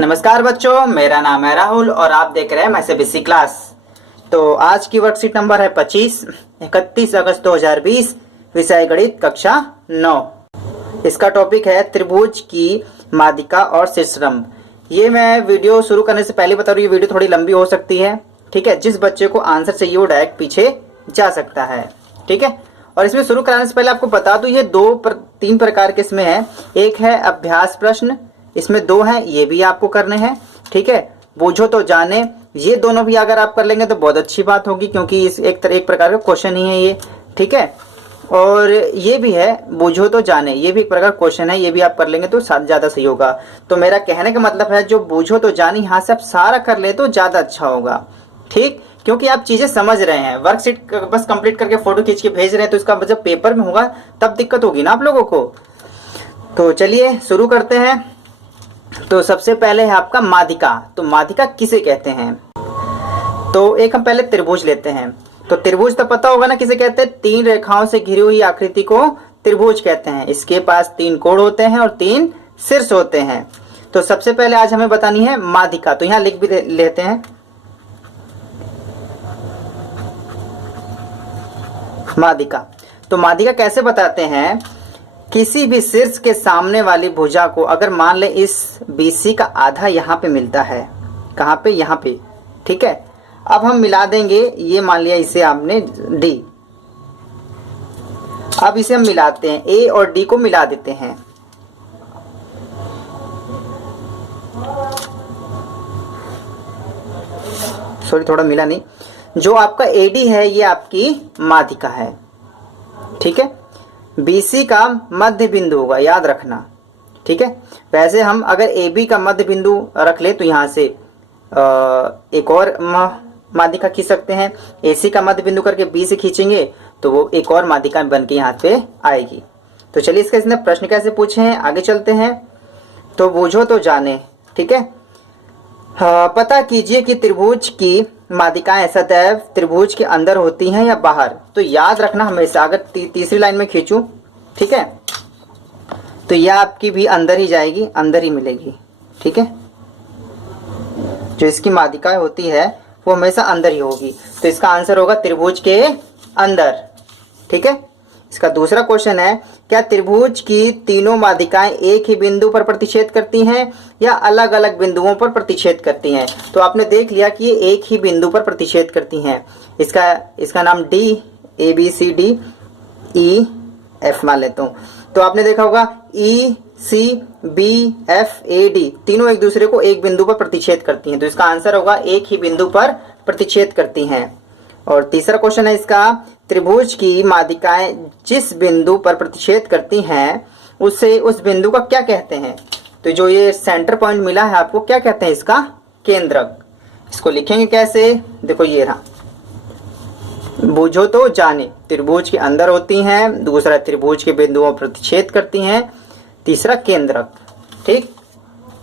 नमस्कार बच्चों, मेरा नाम है राहुल और आप देख रहे हैं मैथ्स एबीसी क्लास। तो आज की वर्कशीट नंबर है 25, 31 अगस्त 2020, विषय गणित कक्षा 9। इसका टॉपिक है त्रिभुज की माध्यिका और शीर्षस्तंभ। ये मैं वीडियो शुरू करने से पहले बता रहा हूँ, ये वीडियो थोड़ी लंबी हो सकती है। ठीक है, जिस बच्चे को आंसर चाहिए वो डायरेक्ट पीछे जा सकता है। ठीक है, और इसमें शुरू कराने से पहले आपको बता दूं ये तीन प्रकार के इसमें है। एक है अभ्यास प्रश्न, इसमें 2 हैं, ये भी आपको करने हैं। ठीक है, बूझो तो जाने, ये दोनों भी अगर आप कर लेंगे तो बहुत अच्छी बात होगी, क्योंकि इस एक प्रकार का क्वेश्चन ही है ये। ठीक है, और ये भी है बूझो तो जाने, ये भी एक प्रकार क्वेश्चन है, ये भी आप कर लेंगे तो ज़्यादा सही होगा। तो मेरा कहने का मतलब है जो बूझो तो जाने यहाँ से आप सारा कर ले तो ज़्यादा अच्छा होगा। ठीक, क्योंकि आप चीज़ें समझ रहे हैं, वर्कशीट बस कंप्लीट करके फोटो खींच के भेज रहे हैं, तो इसका जब पेपर में होगा तब दिक्कत होगी ना आप लोगों को। तो चलिए शुरू करते हैं। तो सबसे पहले है आपका माध्यिका। तो माध्यिका किसे कहते हैं? तो एक हम पहले त्रिभुज लेते हैं। तो त्रिभुज तो पता होगा ना किसे कहते हैं? 3 रेखाओं से घिरी हुई आकृति को त्रिभुज कहते हैं। इसके पास 3 कोण होते हैं और 3 शीर्ष होते हैं। तो सबसे पहले आज हमें बतानी है माध्यिका। तो यहाँ लिख भी लेते हैं माध्यिका। तो माध्यिका कैसे बताते हैं? किसी भी शीर्ष के सामने वाली भुजा को अगर मान ले इस BC का आधा यहाँ पे मिलता है, कहाँ पे? यहाँ पे। ठीक है, अब हम मिला देंगे, ये मान लिया इसे आपने D। अब इसे हम मिलाते हैं, A और D को मिला देते हैं। सॉरी, थोड़ा मिला नहीं। जो आपका AD है ये आपकी माध्यिका है। ठीक है, BC का मध्य बिंदु होगा, याद रखना। ठीक है, वैसे हम अगर AB का मध्य बिंदु रख ले तो यहाँ से एक और माध्यिका खींच सकते हैं। AC का मध्य बिंदु करके B से खींचेंगे तो वो एक और माध्यिका बन के यहाँ पे आएगी। तो चलिए इसका इसने प्रश्न कैसे पूछे हैं, आगे चलते हैं। तो बूझो तो जाने। ठीक है, पता कीजिए कि त्रिभुज की माध्यिकाएं सदैव त्रिभुज के अंदर होती हैं या बाहर। तो याद रखना हमेशा, अगर तीसरी लाइन में खींचूं, ठीक है, तो यह आपकी भी अंदर ही जाएगी, अंदर ही मिलेगी। ठीक है, जो इसकी माध्यिकाएं होती है वो हमेशा अंदर ही होगी। तो इसका आंसर होगा त्रिभुज के अंदर। ठीक है, इसका दूसरा क्वेश्चन है, क्या त्रिभुज की तीनों माध्यिकाएं एक ही बिंदु पर प्रतिच्छेद करती हैं या अलग अलग बिंदुओं पर प्रतिच्छेद करती हैं? तो आपने देख लिया कि ये एक ही बिंदु पर प्रतिच्छेद करती हैं। इसका नाम D, A B C D E F मान लेता हूँ। तो आपने देखा होगा E C B F A D तीनों एक दूसरे को एक बिंदु पर प्रतिच्छेद करती हैं। तो इसका आंसर होगा एक ही बिंदु पर प्रतिच्छेद करती हैं। और तीसरा क्वेश्चन है इसका, त्रिभुज की माध्यिकाएं जिस बिंदु पर प्रतिच्छेद करती हैं उस बिंदु का क्या कहते हैं? तो जो ये सेंटर पॉइंट मिला है आपको, क्या कहते हैं? इसका केंद्रक। इसको लिखेंगे कैसे? देखो ये रहा, बूझो तो जाने, त्रिभुज के अंदर होती हैं, दूसरा त्रिभुज के बिंदुओं पर प्रतिच्छेद करती हैं, तीसरा केंद्रक। ठीक,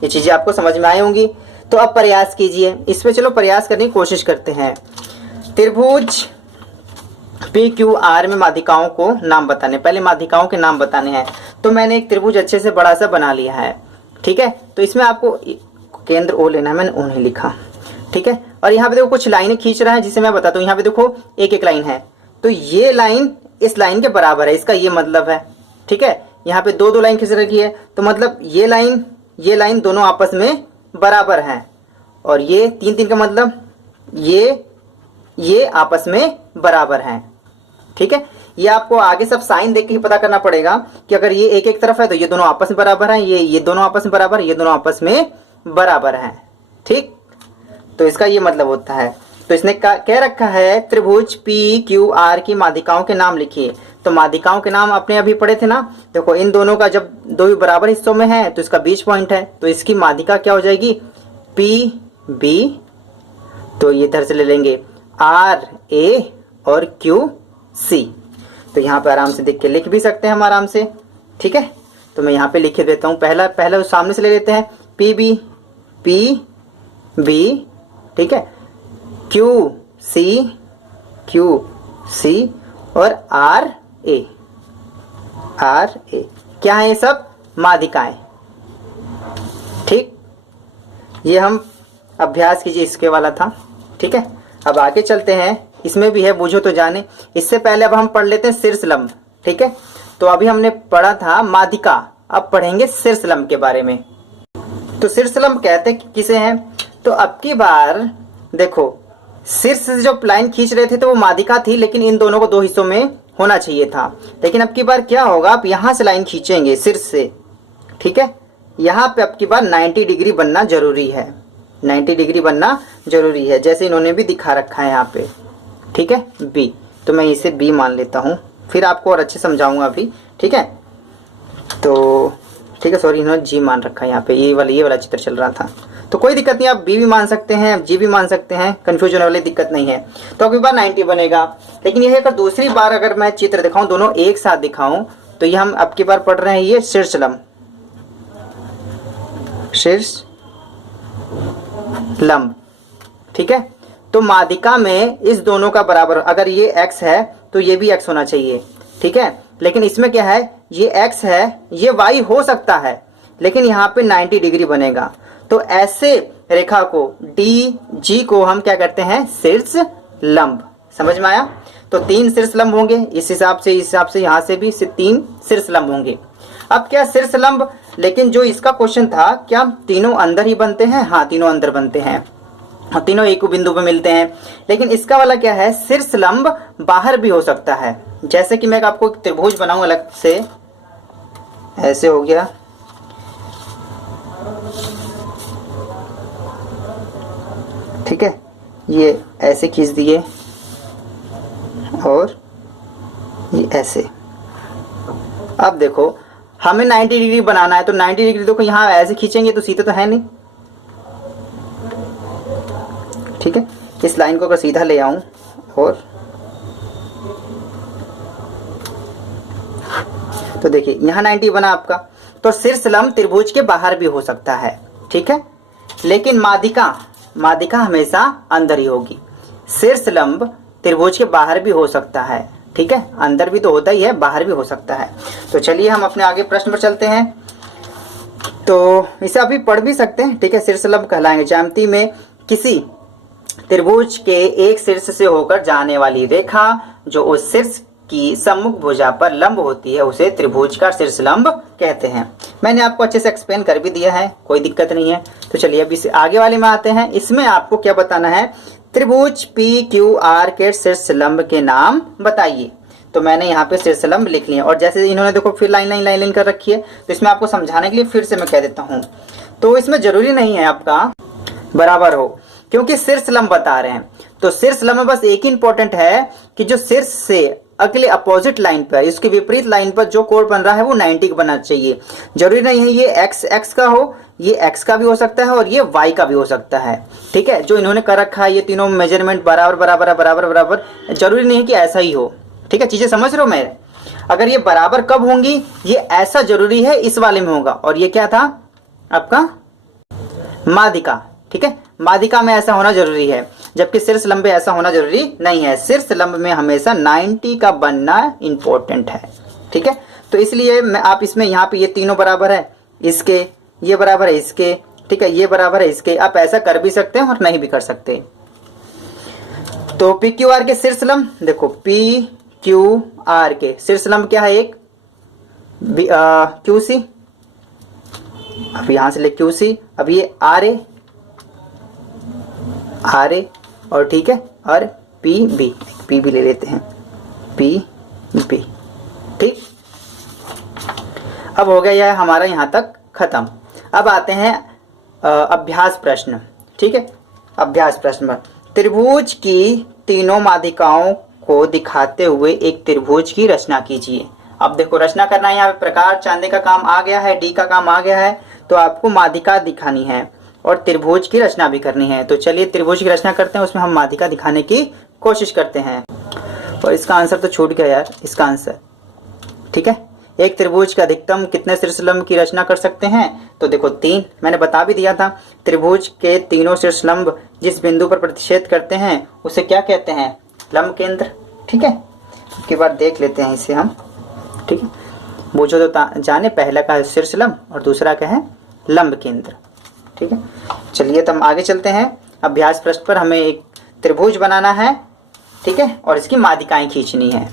ये चीजें आपको समझ में आई होंगी। तो अब प्रयास कीजिए, इस पे चलो प्रयास करने की कोशिश करते हैं। त्रिभुज PQR में माध्यिकाओं को नाम बताने, पहले माध्यिकाओं के नाम बताने हैं। तो मैंने एक त्रिभुज अच्छे से बड़ा सा बना लिया है। ठीक है, तो इसमें आपको केंद्र O लेना है, मैंने O नहीं लिखा। ठीक है, और यहाँ पे देखो कुछ लाइनें खींच रहा है जिसे मैं बताता हूँ। यहाँ पे देखो एक एक लाइन है, तो ये लाइन इस लाइन के बराबर है, इसका ये मतलब है। ठीक है, यहाँ पे 2 लाइन खींच रखी है, तो मतलब ये लाइन दोनों आपस में बराबर हैं। और ये 3 का मतलब ये आपस में बराबर हैं। ठीक है, ये आपको आगे सब साइन देख के ही पता करना पड़ेगा कि अगर ये एक तरफ है तो ये दोनों आपस में बराबर हैं, ये दोनों आपस में बराबर, ये दोनों आपस में बराबर हैं। ठीक, तो इसका ये मतलब होता है। तो इसने कह रखा है त्रिभुज PQR की माध्यिकाओं के नाम लिखिए। तो माध्यिकाओं के नाम आपने अभी पढ़े थे ना। देखो इन दोनों का जब 2 बराबर हिस्सों में है तो इसका बीच पॉइंट है, तो इसकी माध्यिका क्या हो जाएगी? PB। तो ये इधर से ले लेंगे RA और QC। तो यहाँ पे आराम से देख के लिख भी सकते हैं हम आराम से। ठीक है, तो मैं यहाँ पे लिख देता हूँ। पहला सामने से ले लेते हैं, PB ठीक है, QC और RA क्या है? ये सब माध्यिकाएं। ठीक, ये हम अभ्यास कीजिए इसके वाला था। ठीक है, अब आगे चलते हैं, इसमें भी है बूझो तो जाने। इससे पहले अब हम पढ़ लेते हैं शीर्षलंब। ठीक है, तो अभी हमने पढ़ा था मादिका, अब पढ़ेंगे शीर्षलंब के बारे में। तो शीर्षलंब कहते किसे हैं? तो अब की बार देखो, शीर्ष से जो लाइन खींच रहे थे तो वो मादिका थी, लेकिन इन दोनों को दो हिस्सों में होना चाहिए था। लेकिन अब की बार क्या होगा, आप यहां से लाइन खींचेंगे शीर्ष से। ठीक है, यहाँ पे अब की बार 90 डिग्री बनना जरूरी है, 90 डिग्री बनना जरूरी है, जैसे इन्होंने भी दिखा रखा है यहाँ पे। ठीक है, बी, तो मैं इसे बी मान लेता हूँ, फिर आपको और अच्छे समझाऊंगा अभी। ठीक है, तो ठीक है, सॉरी इन्होंने जी मान रखा है यहाँ पे, ये वाला चित्र चल रहा था, तो कोई दिक्कत नहीं, आप बी भी मान सकते हैं, जी भी मान सकते हैं, कंफ्यूजन वाली दिक्कत नहीं है। तो अगली बार 90 बनेगा। लेकिन यह अगर दूसरी बार अगर मैं चित्र दिखाऊं, दोनों एक साथ दिखाऊं, तो ये हम अब की बार पढ़ रहे हैं ये शीर्षलंब, शीर्षलंब। ठीक है, तो मादिका में इस दोनों का बराबर, अगर ये x है तो ये भी x होना चाहिए। ठीक है, लेकिन इसमें क्या है, ये x है, ये y हो सकता है, लेकिन यहाँ पे 90 डिग्री बनेगा। तो ऐसे रेखा को DG को हम क्या करते हैं, शीर्षलंब। समझ में आया? तो 3 शीर्षलंब होंगे, इस हिसाब से यहाँ से भी 3 शीर्षलंब होंगे। अब क्या शीर्षलंब, लेकिन जो इसका क्वेश्चन था, क्या तीनों अंदर ही बनते हैं? हाँ, तीनों अंदर बनते हैं, तीनों एक बिंदु पे मिलते हैं। लेकिन इसका वाला क्या है, शीर्षलंब बाहर भी हो सकता है। जैसे कि मैं आपको एक त्रिभुज बनाऊं अलग से, ऐसे हो गया, ठीक है, ये ऐसे खींच दिए और ये ऐसे। अब देखो हमें 90 डिग्री बनाना है, तो 90 डिग्री देखो यहाँ ऐसे खींचेंगे तो सीधे तो है नहीं। ठीक है, इस लाइन को अगर सीधा ले आऊं और तो देखिए यहाँ 90 बना आपका। तो शीर्षलंब त्रिभुज के बाहर भी हो सकता है। ठीक है, लेकिन मादिका हमेशा अंदर ही होगी। शीर्षलंब त्रिभुज के बाहर भी हो सकता है। ठीक है, अंदर भी तो होता ही है, बाहर भी हो सकता है। तो चलिए हम अपने आगे प्रश्न पर चलते हैं। तो इसे अभी पढ़ भी सकते हैं। ठीक है, शीर्षलंब कहलाएंगे, ज्यामिति में किसी त्रिभुज के एक शीर्ष से होकर जाने वाली रेखा जो उस शीर्ष की सम्मुख भुजा पर लंब होती है, उसे त्रिभुज का शीर्षलंब कहते हैं। मैंने आपको अच्छे से एक्सप्लेन कर भी दिया है, कोई दिक्कत नहीं है। तो चलिए अभी से आगे वाले में आते हैं। इसमें आपको क्या बताना है, त्रिभुज PQR के शीर्षलंब के नाम बताइए। तो मैंने यहाँ पे शीर्षलंब लिख लिए, और जैसे इन्होंने देखो फिर लाइन कर रखी है, तो इसमें आपको समझाने के लिए फिर से मैं कह देता हूँ। तो इसमें जरूरी नहीं है आपका बराबर हो, क्योंकि शीर्षलंब बता रहे हैं। तो शीर्षलंब में बस एक ही इंपॉर्टेंट है कि जो शीर्ष से अगले अपोजिट लाइन पर, इसके विपरीत लाइन पर जो कोण बन रहा है वो 90 का बनना चाहिए। जरूरी नहीं है ये x का हो, ये x का भी हो सकता है और ये y का भी हो सकता है। ठीक है, जो इन्होंने कर रखा है ये तीनों मेजरमेंट बराबर, जरूरी नहीं है कि ऐसा ही हो। ठीक है, चीजें समझ रहे हो मेरे? अगर ये बराबर कब होंगी, ये ऐसा जरूरी है इस वाले में होगा। और ये क्या था आपका, मादिका। ठीक है, मादिका में ऐसा होना जरूरी है, जबकि शीर्षलंब में ऐसा होना जरूरी नहीं है। शीर्षलंब में हमेशा 90 का बनना इंपॉर्टेंट है। ठीक है, तो इसलिए मैं आप इसमें यहाँ पे ये तीनों बराबर है इसके, ये बराबर है इसके, ठीक है, ये बराबर है इसके। आप ऐसा कर भी सकते हैं और नहीं भी कर सकते। तो PQR के शीर्षलंब देखो, PQR के शीर्षलंब क्या है, एक QC, अब यहां से ले QC, अब ये RA और ठीक है, और PB ले लेते हैं, PB। ठीक, अब हो गया यह हमारा यहाँ तक खत्म। अब आते हैं अभ्यास प्रश्न। ठीक है, अभ्यास प्रश्न पर त्रिभुज की तीनों मादिकाओं को दिखाते हुए एक त्रिभुज की रचना कीजिए। अब देखो रचना करना है, यहाँ पे प्रकार चांदे का काम आ गया है, डी का काम आ गया है, तो आपको मादिका दिखानी है और त्रिभुज की रचना भी करनी है। तो चलिए त्रिभुज की रचना करते हैं, उसमें हम मादिका दिखाने की कोशिश करते हैं। और इसका आंसर तो छूट गया यार, इसका आंसर। ठीक है, एक त्रिभुज के अधिकतम कितने शीर्षलंब की रचना कर सकते हैं? तो देखो 3, मैंने बता भी दिया था। त्रिभुज के तीनों शीर्षलंब जिस बिंदु पर प्रतिच्छेद करते हैं उसे क्या कहते हैं? लंब केंद्र। ठीक है, इसके बाद देख लेते हैं इसे हम। ठीक है, बूझो तो जाने, पहला का शीर्षलंब और दूसरा क्या है, लंब केंद्र। ठीक है, चलिए तो हम आगे चलते हैं। अभ्यास पृष्ठ पर हमें एक त्रिभुज बनाना है, ठीक है, और इसकी माध्यिकाएं खींचनी है।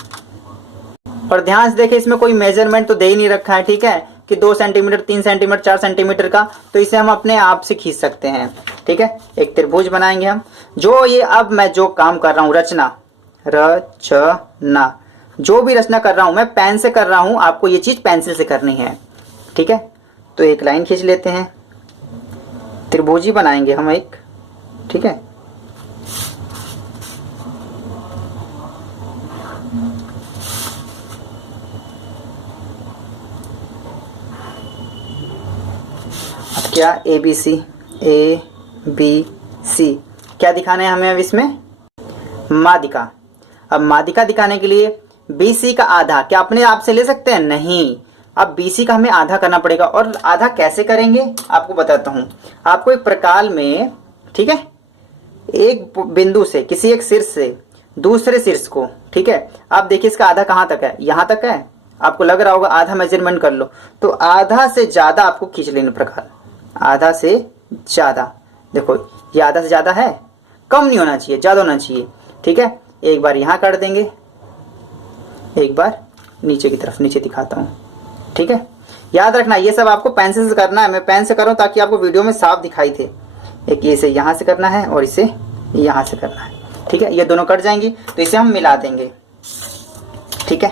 और ध्यान से देखें, इसमें कोई मेजरमेंट तो दे ही नहीं रखा है, ठीक है, कि 2 सेंटीमीटर, 3 सेंटीमीटर, 4 सेंटीमीटर का, तो इसे हम अपने आप से खींच सकते हैं। ठीक है, एक त्रिभुज बनाएंगे हम। जो ये अब मैं जो काम कर रहा हूँ, रचना, जो भी रचना कर रहा हूं मैं पेन से कर रहा हूं, आपको ये चीज पेंसिल से करनी है। ठीक है, तो एक लाइन खींच लेते हैं, त्रिभुज ही बनाएंगे हम एक। ठीक है, अब क्या ABC क्या दिखाना है हमें अब इसमें? माध्यिका। अब माध्यिका दिखाने के लिए BC का आधा क्या अपने आप से ले सकते हैं? नहीं, अब BC का हमें आधा करना पड़ेगा। और आधा कैसे करेंगे आपको बताता हूं। आपको एक प्रकार में, ठीक है, एक बिंदु से, किसी एक शीर्ष से दूसरे शीर्ष को, ठीक है, आप देखिए इसका आधा कहां तक है, यहां तक है। आपको लग रहा होगा आधा मेजरमेंट कर लो, तो आधा से ज्यादा आपको खींच लेना प्रकार, आधा से ज्यादा। देखो ये आधा से ज्यादा है, कम नहीं होना चाहिए, ज्यादा होना चाहिए। ठीक है, एक बार यहां कर देंगे, एक बार नीचे की तरफ, नीचे दिखाता हूं। ठीक है, याद रखना ये सब आपको पेंसिल से करना है। मैं पेन से करूं ताकि आपको वीडियो में साफ दिखाई दे। एक इसे यहां से करना है और इसे यहां से करना है। ठीक है, ये दोनों कट जाएंगी तो इसे हम मिला देंगे। ठीक है,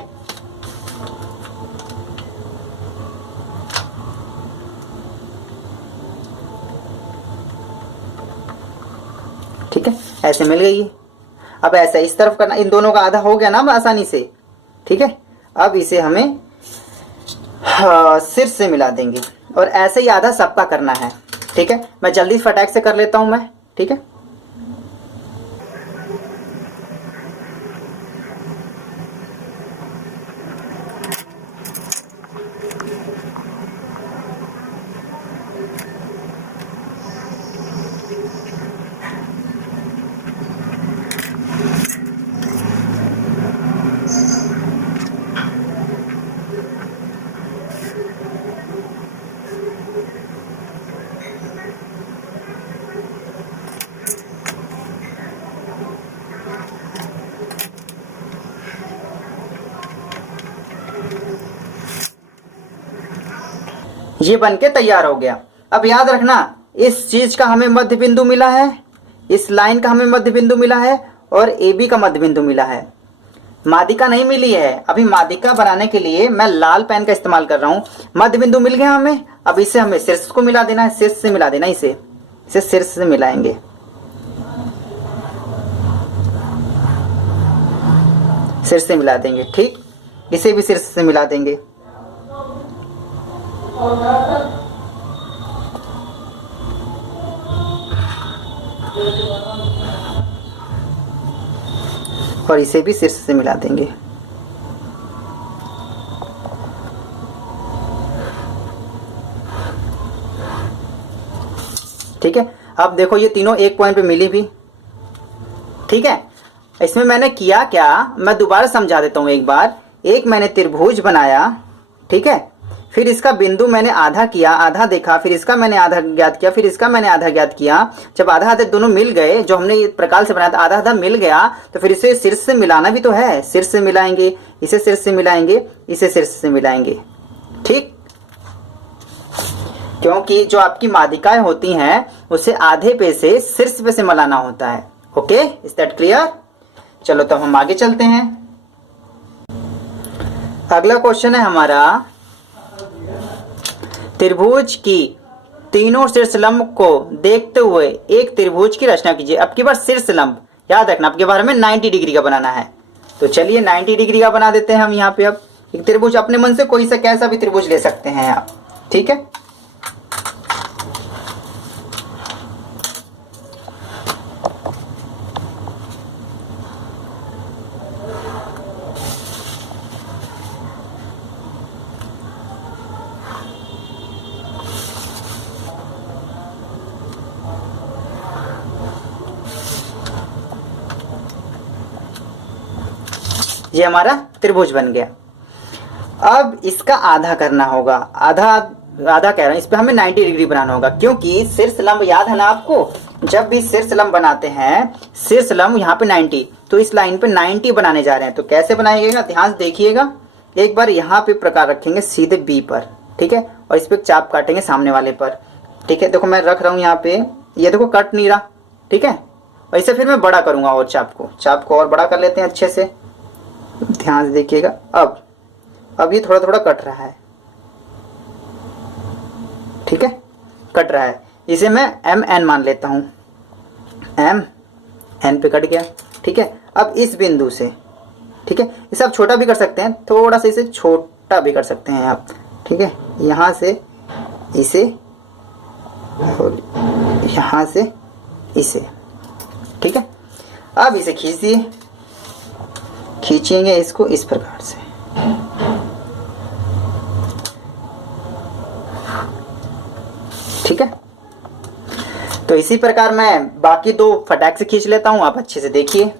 ठीक है, ऐसे मिल गई। अब ऐसा इस तरफ करना, इन दोनों का आधा हो गया ना आसानी से। ठीक है, अब इसे हमें शीर्ष से मिला देंगे और ऐसे ही आधा सबका करना है। ठीक है, मैं जल्दी फटाक से कर लेता हूं मैं। ठीक है, ये बनके तैयार हो गया। अब याद रखना, इस चीज का हमें मध्य बिंदु मिला है, इस लाइन का हमें मध्य बिंदु मिला है और AB का मध्य बिंदु मिला है। माध्यिका नहीं मिली है। अभी माध्यिका बनाने के लिए मैं लाल पेन का इस्तेमाल कर रहा हूं। मध्य बिंदु मिल गया हमें, अब इसे हमें शीर्ष को मिला देना है, शीर्ष से मिला देना, इसे शीर्ष से मिलाएंगे। शीर्ष से मिला देंगे। ठीक, इसे भी शीर्ष से मिला देंगे। और इसे भी शीर्ष से मिला देंगे। ठीक है, अब देखो ये तीनों एक पॉइंट पे मिली भी। ठीक है, इसमें मैंने किया क्या, मैं दोबारा समझा देता हूं एक बार। एक मैंने त्रिभुज बनाया, ठीक है, फिर इसका बिंदु मैंने आधा किया, आधा देखा, फिर इसका मैंने आधा ज्ञात किया, फिर इसका मैंने आधा ज्ञात किया। जब आधा आधा दोनों मिल गए, जो हमने प्रकार से बनाया था, आधा आधा मिल गया, तो फिर इसे शीर्ष से मिलाना भी तो है। शीर्ष से मिलाएंगे, इसे शीर्ष से मिलाएंगे, इसे शीर्ष से मिलाएंगे। ठीक, क्योंकि जो आपकी माध्यिकाएं होती हैं उसे आधे पे से शीर्ष पे से मिलाना होता है। Okay, is that clear? चलो तो हम आगे चलते हैं। अगला क्वेश्चन है हमारा, त्रिभुज की तीनों शीर्ष लंब को देखते हुए एक त्रिभुज की रचना कीजिए। अब की बार शीर्ष लंब याद रखना, आपके बारे में 90 डिग्री का बनाना है। तो चलिए 90 डिग्री का बना देते हैं हम यहाँ पे। अब एक त्रिभुज अपने मन से कोई सा कैसा भी त्रिभुज ले सकते हैं आप। ठीक है, ये हमारा त्रिभुज बन गया। अब इसका आधा करना होगा। आधा आधा कह रहा हूँ, इस पे हमें 90 डिग्री बनाना होगा, क्योंकि शीर्ष लंब याद है ना आपको, जब भी शीर्ष लंब बनाते हैं, शीर्ष लंब यहाँ पे 90, तो इस लाइन पे 90 बनाने जा रहे हैं। तो कैसे बनाइएगा, ध्यान से देखिएगा। एक बार यहाँ पे प्रकार रखेंगे सीधे बी पर, ठीक है, और इस पे चाप काटेंगे सामने वाले पर, ठीक है। देखो मैं रख रहा हूँ यहाँ पे, ये देखो कट नहीं रहा, ठीक है। और इसे फिर मैं बड़ा करूंगा, और चाप को और बड़ा कर लेते हैं अच्छे से, ध्यान से देखिएगा। अब ये थोड़ा थोड़ा कट रहा है, ठीक है, कट रहा है। इसे मैं एम एन मान लेता हूं, एम एन पे कट गया, ठीक है। अब इस बिंदु से, ठीक है, इसे आप छोटा भी कर सकते हैं, थोड़ा सा इसे छोटा भी कर सकते हैं आप, ठीक है। यहाँ से इसे और यहाँ से इसे, ठीक है। अब इसे खींच दिए, खींचेंगे इसको इस प्रकार से, ठीक है। तो इसी प्रकार मैं बाकी दो फटाक से खींच लेता हूं, आप अच्छे से देखिए।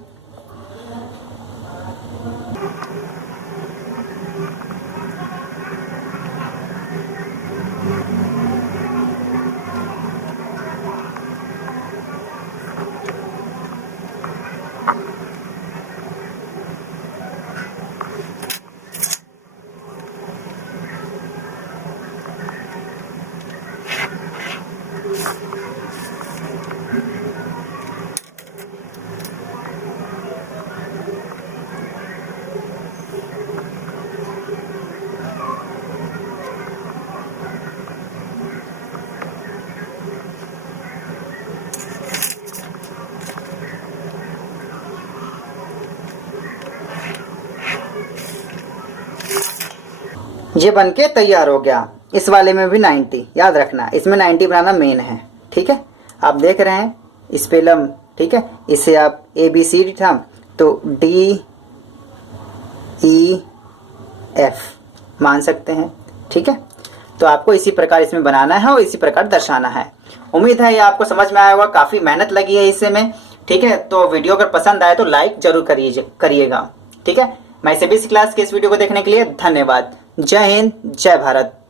ये बनके तैयार हो गया। इस वाले में भी 90, याद रखना इसमें 90 बनाना मेन है, ठीक है। आप देख रहे हैं इस पे लंब, ठीक है, इसे आप ABCD था तो DEF मान सकते हैं, ठीक है। तो आपको इसी प्रकार इसमें बनाना है और इसी प्रकार दर्शाना है। उम्मीद है ये आपको समझ में आया होगा, काफ़ी मेहनत लगी है इससे में, ठीक है। तो वीडियो अगर पसंद आए तो लाइक जरूर करिएगा, ठीक है। मैं CBSE क्लास के इस वीडियो को देखने के लिए धन्यवाद। जय हिंद, जय भारत।